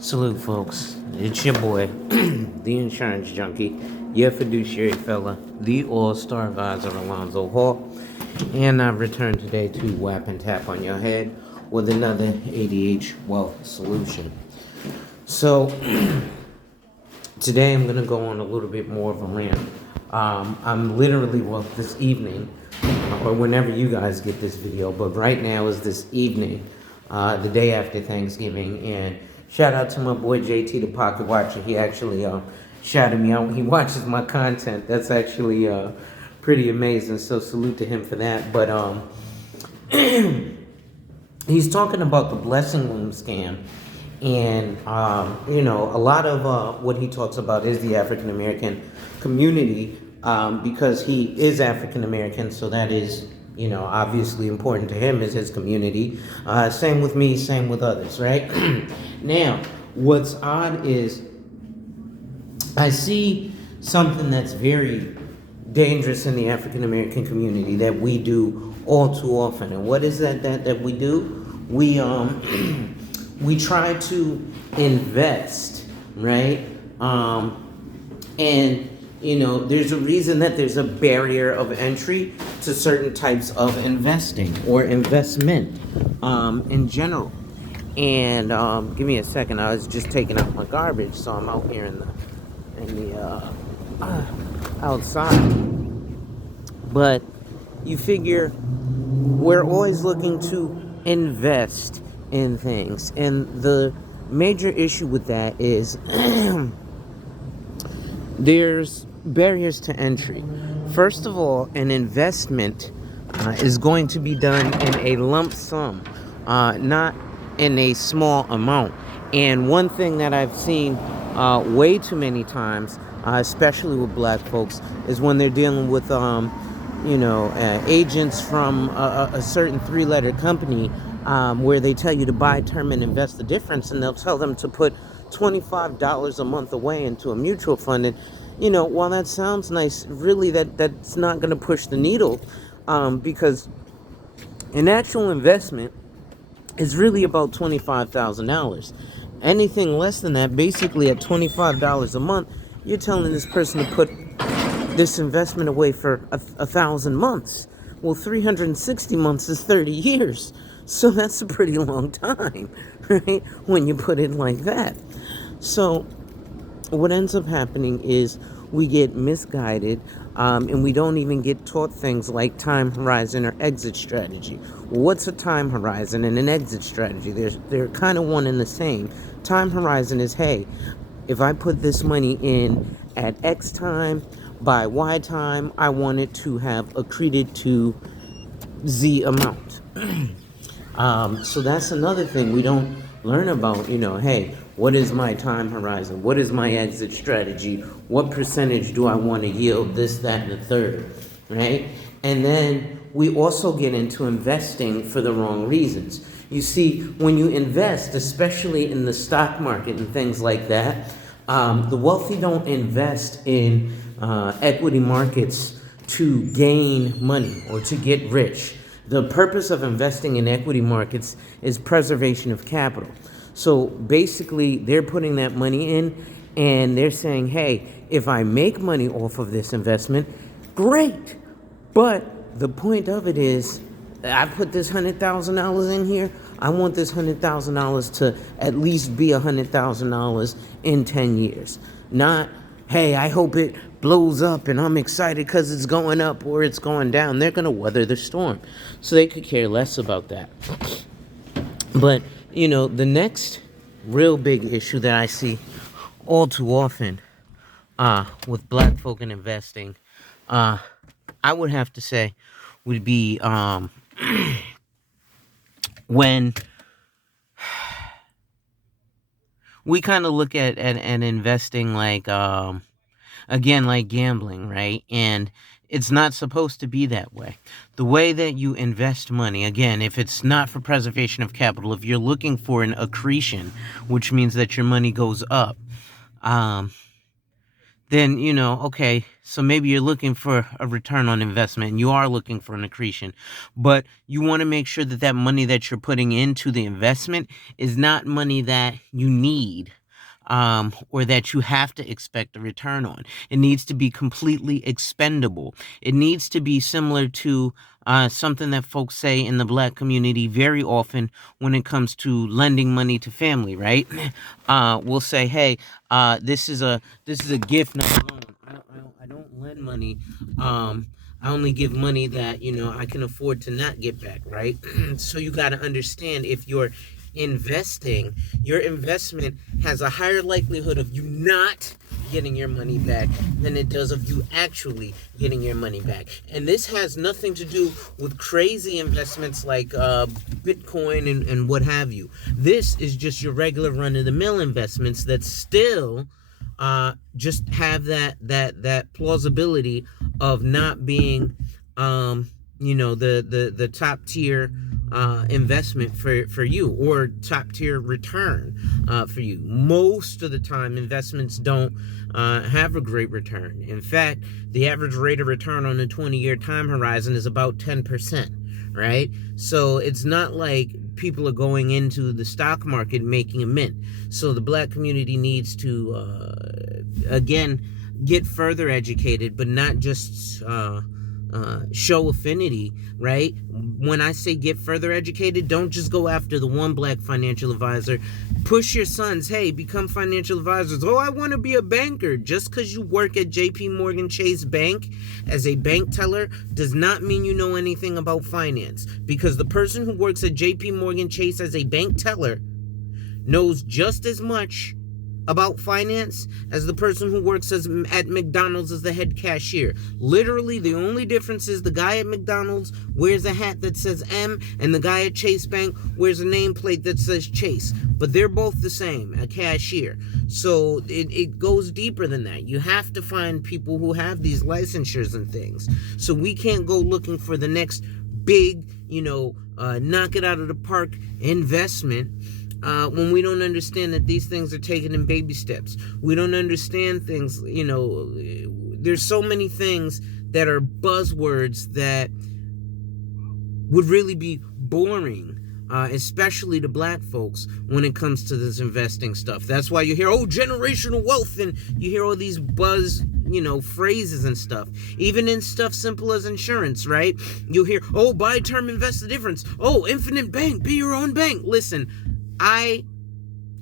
Salute, folks. It's your boy, the insurance junkie, your fiduciary fella, the all-star advisor Alonzo Hall, and I've returned today to whap and tap on your head with another ADH wealth solution. So today I'm gonna go on a little bit more of a rant. I'm literally, this evening, or whenever you guys get this video, but right now is this evening, the day after Thanksgiving, and shout out to my boy JT, the Pocket Watcher. He actually shouted me out. He watches my content. That's actually pretty amazing. So salute to him for that. But he's talking about the blessing loom scam, and a lot of what he talks about is the African American community, because he is African American, so that is obviously important to him, is his community. Same with me, same with others, right? Now, what's odd is I see something that's very dangerous in the African American community that we do all too often. And what is that we do? We we try to invest, right? And there's a reason that there's a barrier of entry to certain types of investing or investment in general. And give me a second. I was just taking out my garbage, so I'm out here in the outside. But you figure we're always looking to invest in things, and the major issue with that is there's barriers to entry. First of all, an investment is going to be done in a lump sum, not in a small amount. And one thing that I've seen way too many times, especially with black folks, is when they're dealing with agents from a certain three-letter company, where they tell you to buy term and invest the difference, and they'll tell them to put $25 a month away into a mutual fund. And while that sounds nice, really that's not going to push the needle, because an actual investment is really about $25,000. Anything less than that, basically at $25 a month, you're telling this person to put this investment away for 1,000 months. Well, 360 months is 30 years. So that's a pretty long time, right? When you put it like that. So what ends up happening is we get misguided, and we don't even get taught things like time horizon or exit strategy. Well, what's a time horizon and an exit strategy? They're kind of one and the same. Time horizon is, hey, if I put this money in at X time, by Y time, I want it to have accreted to Z amount. So that's another thing we don't learn about, hey, what is my time horizon? What is my exit strategy? What percentage do I want to yield? This, that, and the third, right? And then we also get into investing for the wrong reasons. You see, when you invest, especially in the stock market and things like that, the wealthy don't invest in equity markets to gain money or to get rich. The purpose of investing in equity markets is preservation of capital. So basically, they're putting that money in, and they're saying, hey, if I make money off of this investment, great. But the point of it is, I put this $100,000 in here. I want this $100,000 to at least be $100,000 in 10 years. Not, hey, I hope it blows up and I'm excited because it's going up or it's going down. They're going to weather the storm. So they could care less about that. But, the next real big issue that I see all too often with black folk in investing, I would have to say, would be when we kind of look at investing like, again, like gambling, right? And it's not supposed to be that way. The way that you invest money, again, if it's not for preservation of capital, if you're looking for an accretion, which means that your money goes up, then okay, so maybe you're looking for a return on investment and you are looking for an accretion, but you want to make sure that that money that you're putting into the investment is not money that you need, or that you have to expect a return on. It needs to be completely expendable. It needs to be similar to something that folks say in the black community very often when it comes to lending money to family, right? We'll say, hey, this is a gift, not a loan. I don't lend money. I only give money that I can afford to not get back, right? So you got to understand, if you're investing, your investment has a higher likelihood of you not getting your money back than it does of you actually getting your money back. And this has nothing to do with crazy investments like Bitcoin and what have you. This is just your regular run-of-the-mill investments that still just have that plausibility of not being the top tier investment for you, or top tier return for you. Most of the time, investments don't have a great return. In fact, the average rate of return on a 20-year time horizon is about 10%, right? So it's not like people are going into the stock market making a mint. So the black community needs to, again, get further educated, but not just show affinity, right? When I say get further educated, don't just go after the one black financial advisor. Push your sons, hey, become financial advisors. Oh, I want to be a banker. Just because you work at JP Morgan Chase Bank as a bank teller does not mean you know anything about finance, because the person who works at JP Morgan Chase as a bank teller knows just as much about finance as the person who works at McDonald's as the head cashier. Literally, the only difference is the guy at McDonald's wears a hat that says M, and the guy at Chase Bank wears a nameplate that says Chase. But they're both the same, a cashier. So it goes deeper than that. You have to find people who have these licensures and things. So we can't go looking for the next big, knock it out of the park investment when we don't understand that these things are taken in baby steps. We don't understand things, there's so many things that are buzzwords that would really be boring, especially to black folks, when it comes to this investing stuff. That's why you hear, generational wealth, and you hear all these phrases and stuff. Even in stuff simple as insurance, right? You'll hear, buy term, invest the difference. Infinite bank, be your own bank. Listen, I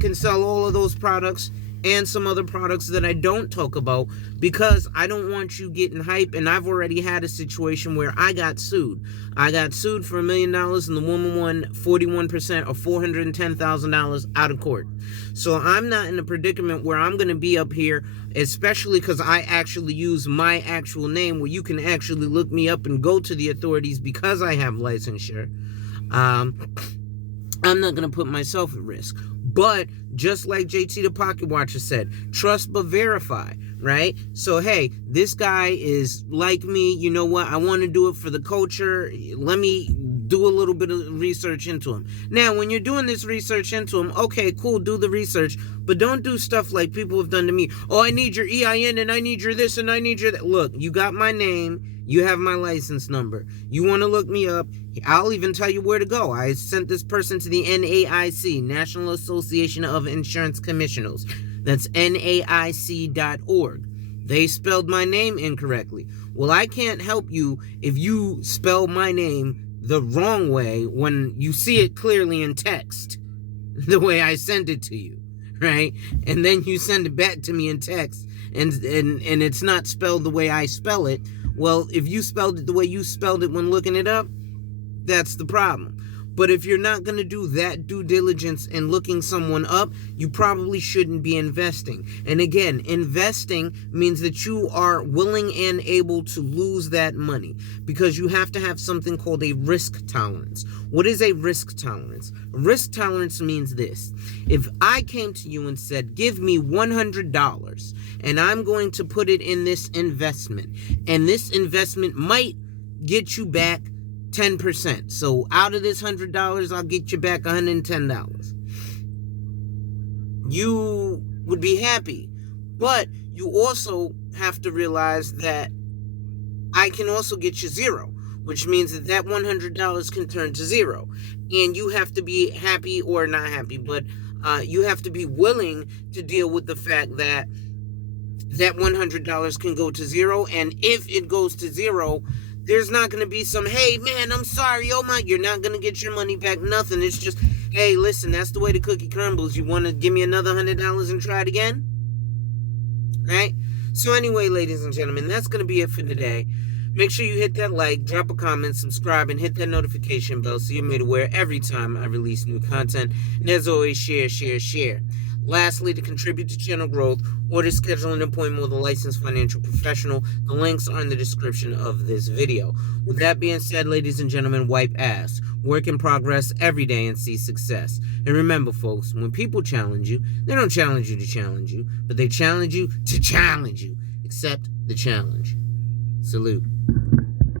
can sell all of those products and some other products that I don't talk about, because I don't want you getting hype. And I've already had a situation where I got sued. I got sued for $1 million, and the woman won 41%, or $410,000 out of court. So I'm not in a predicament where I'm going to be up here, especially because I actually use my actual name, where you can actually look me up and go to the authorities because I have licensure. I'm not going to put myself at risk. But just like JT the Pocket Watcher said, trust but verify, right? So, hey, this guy is like me. You know what? I want to do it for the culture. Let me do a little bit of research into him. Now, when you're doing this research into him, okay, cool, do the research. But don't do stuff like people have done to me. I need your EIN, and I need your this, and I need your that. Look, you got my name. You have my license number. You want to look me up, I'll even tell you where to go. I sent this person to the NAIC, National Association of Insurance Commissioners. That's NAIC.org. They spelled my name incorrectly. Well, I can't help you if you spell my name the wrong way when you see it clearly in text, the way I send it to you, right? And then you send it back to me in text, and it's not spelled the way I spell it. Well, if you spelled it the way you spelled it when looking it up, that's the problem. But if you're not going to do that due diligence and looking someone up, you probably shouldn't be investing. And again, investing means that you are willing and able to lose that money, because you have to have something called a risk tolerance. What is a risk tolerance? A risk tolerance means this. If I came to you and said, give me $100 and I'm going to put it in this investment, and this investment might get you back 10%. So out of this $100, I'll get you back $110. You would be happy. But you also have to realize that I can also get you zero, which means that that $100 can turn to zero. And you have to be happy, or not happy, but you have to be willing to deal with the fact that that $100 can go to zero. And if it goes to zero, there's not going to be some, hey, man, I'm sorry. Oh, my, you're not going to get your money back. Nothing. It's just, hey, listen, that's the way the cookie crumbles. You want to give me another $100 and try it again? Right? So anyway, ladies and gentlemen, that's going to be it for today. Make sure you hit that like, drop a comment, subscribe, and hit that notification bell so you're made aware every time I release new content. And as always, share, share, share. Lastly, to contribute to channel growth or to schedule an appointment with a licensed financial professional, the links are in the description of this video. With that being said, ladies and gentlemen, wipe ass. Work in progress every day and see success. And remember, folks, when people challenge you, they don't challenge you to challenge you, but they challenge you to challenge you. Accept the challenge. Salute.